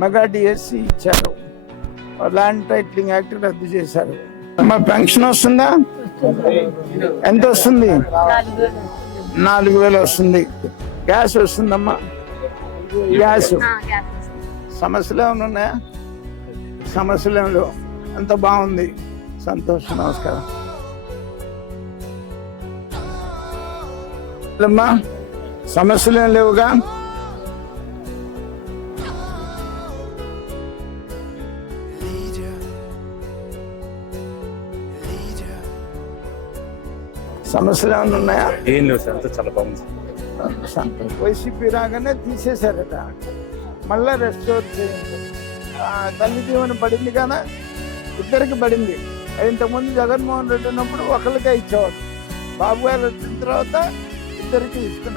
Mega DSC ఇచ్చారు, land titling act రద్దు చేశారు. మా పెన్షన్ వస్తుందా? ఎంత వస్తుంది? 4,000 వస్తుంది. గ్యాస్ వస్తుందమ్మా? గ్యాస్ సమస్యలు ఏమైనా ఉన్నాయా? సమస్యలు ఏమి లేవు, అంత బాగుంది, సంతోషం. నమస్కారం అమ్మా. సమస్యలు ఏం లేవుగా? సమస్యలు ఏమైనా ఉన్నాయా? ఏం లేవు సార్, అంతా చాలా బాగుంది. సంతోషం. వైసీపీ రాగానే తీసేశారట, మళ్ళా రెస్టోర్ చేయండి. తల్లి దీవెన పడింది కదా, ఇద్దరికి పడింది. ఇంతకుముందు జగన్మోహన్ రెడ్డి ఉన్నప్పుడు ఒకరికే ఇచ్చేవాడు, బాబు గారు వచ్చిన తర్వాత ఇద్దరికి ఇస్తున్నారు.